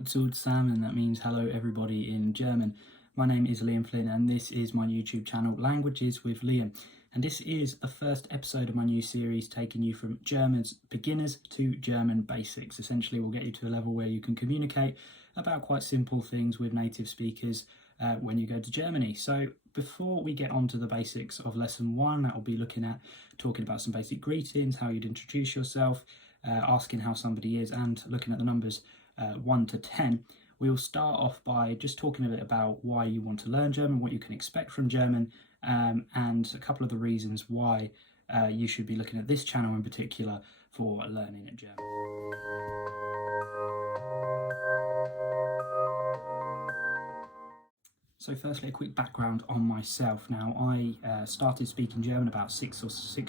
Hallo zusammen, that means hello everybody in German. My name is Liam Flynn and this is my YouTube channel Languages with Liam. And this is the first episode of my new series taking you from German's beginners to German basics. Essentially we'll get you to a level where you can communicate about quite simple things with native speakers when you go to Germany. So before we get on to the basics of lesson 1, I'll be talking about some basic greetings, how you'd introduce yourself, asking how somebody is, and looking at the numbers 1 to 10. We'll start off by just talking a bit about why you want to learn German, what you can expect from German, and a couple of the reasons why you should be looking at this channel in particular for learning German. So firstly, a quick background on myself. Now, I started speaking German about 6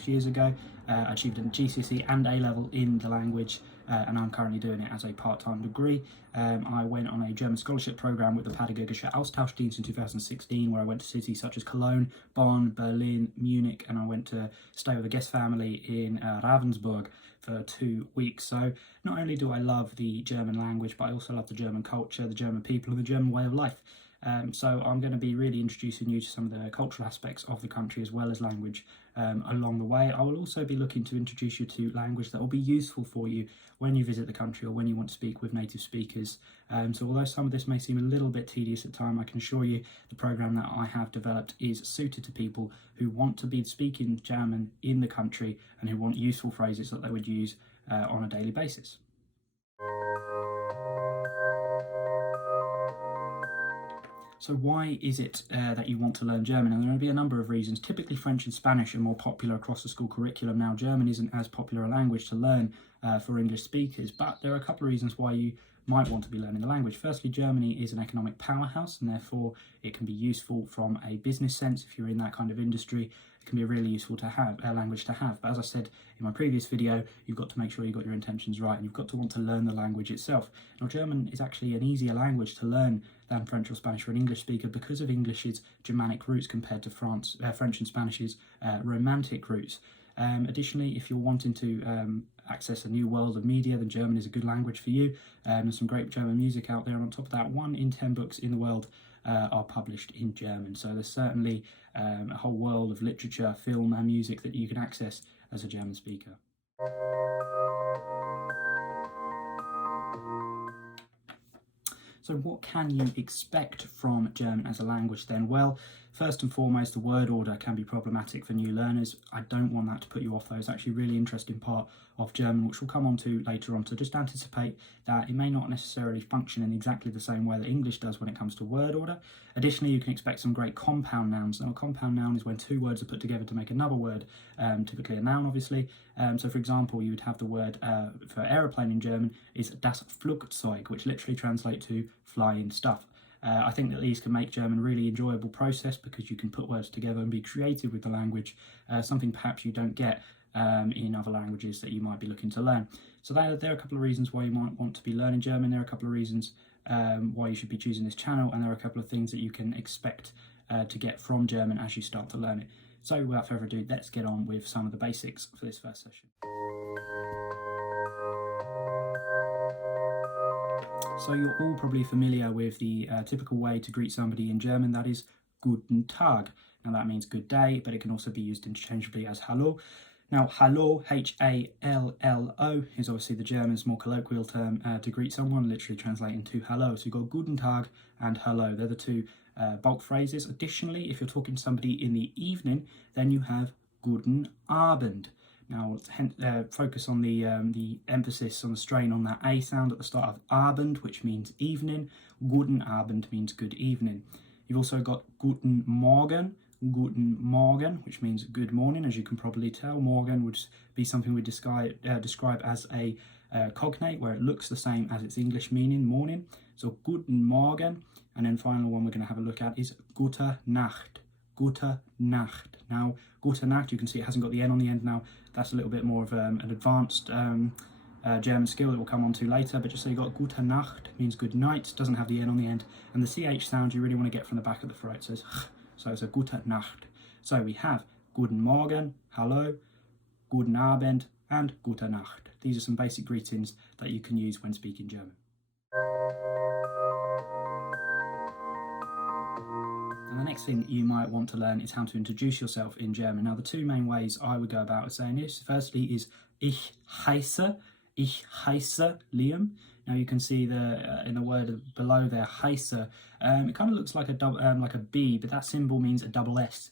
years ago. I achieved a GCSE and A-level in the language, and I'm currently doing it as a part-time degree. I went on a German scholarship program with the Pädagogische Austauschdienst in 2016, where I went to cities such as Cologne, Bonn, Berlin, Munich, and I went to stay with a guest family in Ravensburg for 2 weeks. So not only do I love the German language, but I also love the German culture, the German people, and the German way of life. So I'm going to be really introducing you to some of the cultural aspects of the country as well as language along the way. I will also be looking to introduce you to language that will be useful for you when you visit the country or when you want to speak with native speakers. So although some of this may seem a little bit tedious at time, I can assure you the program that I have developed is suited to people who want to be speaking German in the country and who want useful phrases that they would use on a daily basis. So why is it that you want to learn German? And there will be a number of reasons. Typically French and Spanish are more popular across the school curriculum. Now German isn't as popular a language to learn for English speakers, but there are a couple of reasons why you might want to be learning the language. Firstly, Germany is an economic powerhouse, and therefore it can be useful from a business sense. If you're in that kind of industry, it can be a really useful to have language to have. But as I said in my previous video, you've got to make sure you've got your intentions right, and you've got to want to learn the language itself. Now German is actually an easier language to learn than French or Spanish for an English speaker because of English's Germanic roots compared to French and Spanish's Romantic roots. Additionally, if you're wanting to access a new world of media, then German is a good language for you. There's some great German music out there, and on top of that, 1 in 10 books in the world are published in German. So there's certainly a whole world of literature, film and music that you can access as a German speaker. So what can you expect from German as a language then? Well, first and foremost, the word order can be problematic for new learners. I don't want that to put you off though. It's actually a really interesting part of German, which we'll come on to later on. So just anticipate that it may not necessarily function in exactly the same way that English does when it comes to word order. Additionally, you can expect some great compound nouns. Now, a compound noun is when 2 words are put together to make another word, typically a noun, obviously. So for example, you would have the word for aeroplane in German is das Flugzeug, which literally translates to flying stuff. I think that these can make German a really enjoyable process because you can put words together and be creative with the language, something perhaps you don't get in other languages that you might be looking to learn. So there are a couple of reasons why you might want to be learning German. There are a couple of reasons why you should be choosing this channel, and there are a couple of things that you can expect to get from German as you start to learn it. So without further ado, let's get on with some of the basics for this first session. So you're all probably familiar with the typical way to greet somebody in German, that is Guten Tag. Now that means good day, but it can also be used interchangeably as Hallo. Now Hallo, H-A-L-L-O, is obviously the German's more colloquial term to greet someone, literally translating to hello. So you've got Guten Tag and hello. They're the 2 bulk phrases. Additionally, if you're talking to somebody in the evening, then you have Guten Abend. Now, focus on the emphasis on the strain on that A sound at the start of Abend, which means evening. Guten Abend means good evening. You've also got Guten Morgen, which means good morning, as you can probably tell. Morgen would be something we describe as a cognate, where it looks the same as its English meaning, morning. So Guten Morgen. And then final one we're going to have a look at is Gute Nacht. Gute Nacht. Now, Gute Nacht, you can see it hasn't got the N on the end now. That's a little bit more of an advanced German skill that we'll come on to later, but just so you got Gute Nacht means good night, doesn't have the N on the end, and the CH sound you really want to get from the back of the throat, so it's a Gute Nacht. So we have Guten Morgen, Hallo, Guten Abend, and Gute Nacht. These are some basic greetings that you can use when speaking German. And the next thing you might want to learn is how to introduce yourself in German. Now, the two main ways I would go about saying this, firstly, is ich heiße Liam. Now you can see in the word below there, heiße, it kind of looks like a B, but that symbol means a double S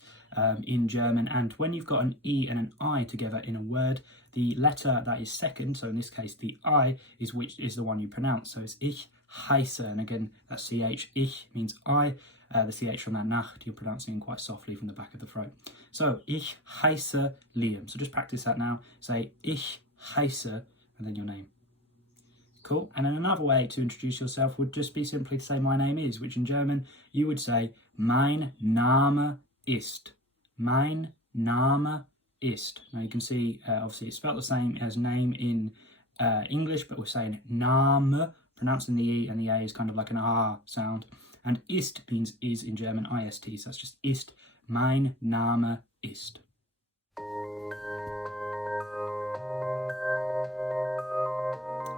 in German. And when you've got an E and an I together in a word, the letter that is second, so in this case the I, is the one you pronounce. So it's ich heiße, and again that CH, ich means I. The CH from that Nacht, you're pronouncing quite softly from the back of the throat. So, ich heiße Liam. So just practice that now. Say, ich heiße, and then your name. Cool. And then another way to introduce yourself would just be simply to say, my name is, which in German, you would say, mein Name ist. Mein Name ist. Now you can see, obviously it's spelled the same as name in English, but we're saying Name, pronouncing the E, and the A is kind of like an R sound. And ist means is in German, ist, so that's just ist, mein Name ist.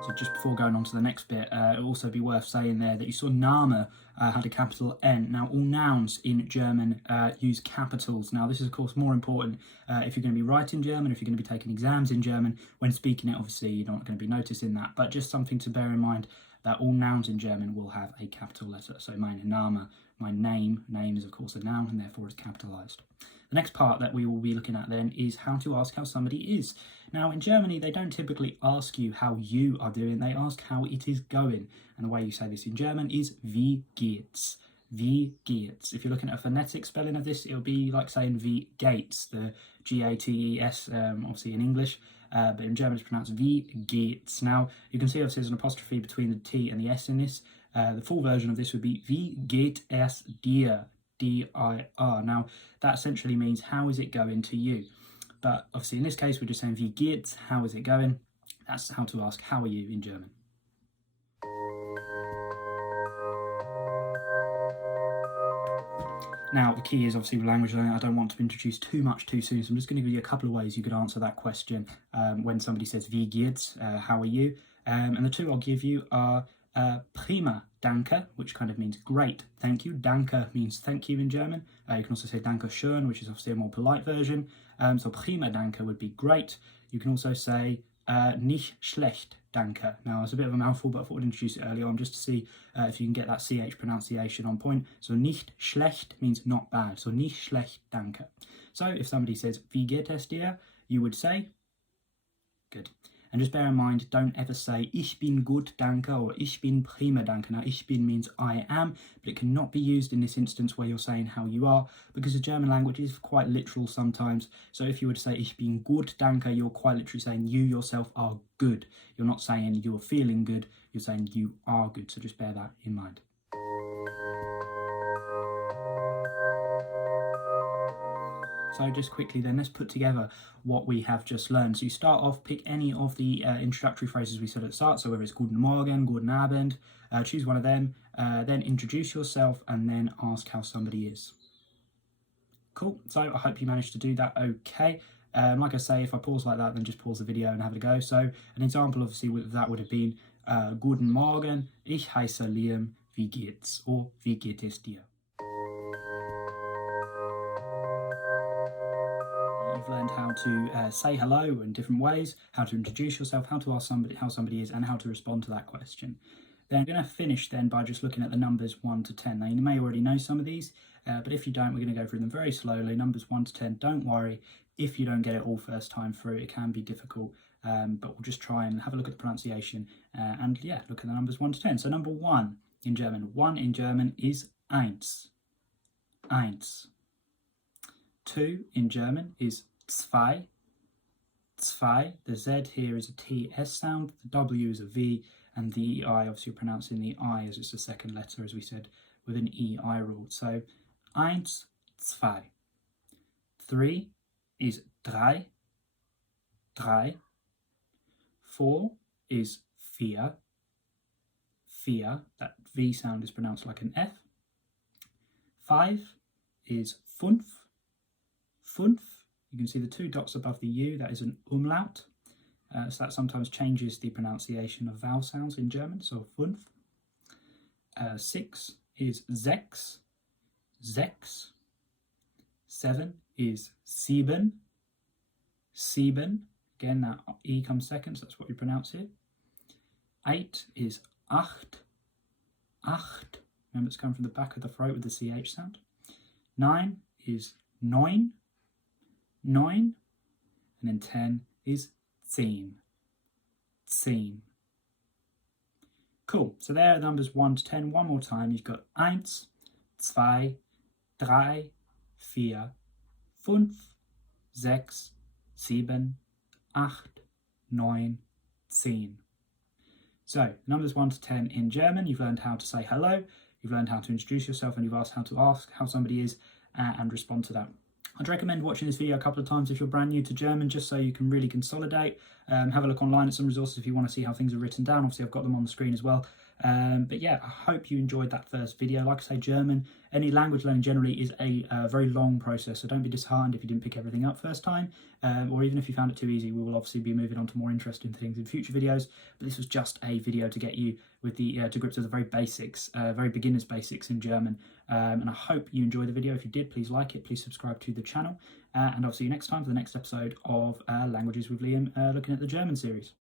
So just before going on to the next bit, it would also be worth saying there that you saw Name had a capital N. Now all nouns in German use capitals. Now this is of course more important if you're going to be writing German, if you're going to be taking exams in German. When speaking it, obviously you're not going to be noticing that, but just something to bear in mind that all nouns in German will have a capital letter. So mein Name, my name is of course a noun and therefore is capitalized. The next part that we will be looking at then is how to ask how somebody is. Now in Germany, they don't typically ask you how you are doing, they ask how it is going. And the way you say this in German is wie geht's. Wie geht's. If you're looking at a phonetic spelling of this, it'll be like saying wie geht's, the G-A-T-E-S, obviously in English. But in German it's pronounced wie geht's. Now you can see obviously there's an apostrophe between the T and the S in this. The full version of this would be wie geht es dir? D-I-R. Now that essentially means how is it going to you? But obviously in this case we're just saying wie geht's, how is it going? That's how to ask how are you in German. Now, the key is obviously language learning. I don't want to introduce too much too soon, so I'm just going to give you a couple of ways you could answer that question when somebody says wie geht's, how are you? And the two I'll give you are prima, danke, which kind of means great, thank you. Danke means thank you in German. You can also say danke schön, which is obviously a more polite version. So prima danke would be great. You can also say nicht schlecht, danke. Now, it's a bit of a mouthful, but I thought I'd introduce it earlier on just to see if you can get that CH pronunciation on point. So nicht schlecht means not bad. So nicht schlecht, danke. So if somebody says, wie geht es dir? You would say, good. And just bear in mind, don't ever say, ich bin gut, danke, or ich bin prima, danke. Now, ich bin means I am, but it cannot be used in this instance where you're saying how you are, because the German language is quite literal sometimes. So if you were to say, ich bin gut, danke, you're quite literally saying you yourself are good. You're not saying you're feeling good, you're saying you are good. So just bear that in mind. So just quickly then, let's put together what we have just learned. So you start off, pick any of the introductory phrases we said at the start, so whether it's Guten Morgen, Guten Abend, choose one of them, then introduce yourself and then ask how somebody is. Cool, so I hope you managed to do that okay. Like I say, if I pause like that, then just pause the video and have a go. So an example obviously with that would have been Guten Morgen, ich heiße Liam, wie geht's? Or wie geht es dir? You've learned how to say hello in different ways, how to introduce yourself, how to ask somebody how somebody is, and how to respond to that question. Then we're going to finish then by just looking at the numbers 1 to 10. Now you may already know some of these, but if you don't, we're going to go through them very slowly. Numbers 1 to 10, don't worry if you don't get it all first time through. It can be difficult, but we'll just try and have a look at the pronunciation and yeah, look at the numbers 1 to 10. So number 1 in German. 1 in German is eins. Eins. 2 in German is zwei. Zwei. The Z here is a TS sound, the W is a V, and the I, obviously you're pronouncing the I as it's the second letter, as we said, with an EI rule. So, eins, zwei. 3 is drei. Drei. 4 is vier. Vier. That V sound is pronounced like an F. 5 is fünf. Fünf. You can see the 2 dots above the U, that is an umlaut. So that sometimes changes the pronunciation of vowel sounds in German, so fünf. 6 is sechs, sechs. 7 is sieben, sieben. Again, that E comes second, so that's what we pronounce it. 8 is acht, acht. Remember, it's coming from the back of the throat with the CH sound. 9 is neun, neun. And then 10 is zehn, zehn. Cool, so there are numbers 1 to 10. One more time, you've got 1, 2, 3, 4, 5, 6, 7, 8, 9, 10. So, numbers 1 to 10 in German, you've learned how to say hello, you've learned how to introduce yourself, and you've asked how to ask how somebody is and respond to that. I'd recommend watching this video a couple of times if you're brand new to German, just so you can really consolidate. Have a look online at some resources if you want to see how things are written down. Obviously, I've got them on the screen as well. But yeah, I hope you enjoyed that first video. Like I say, German, any language learning generally is a very long process, so don't be disheartened if you didn't pick everything up first time, or even if you found it too easy. We will obviously be moving on to more interesting things in future videos, but this was just a video to get you with the to grips with the very basics, very beginner's basics in German, and I hope you enjoyed the video. If you did, please like it, please subscribe to the channel, and I'll see you next time for the next episode of Languages with Liam, looking at the German series.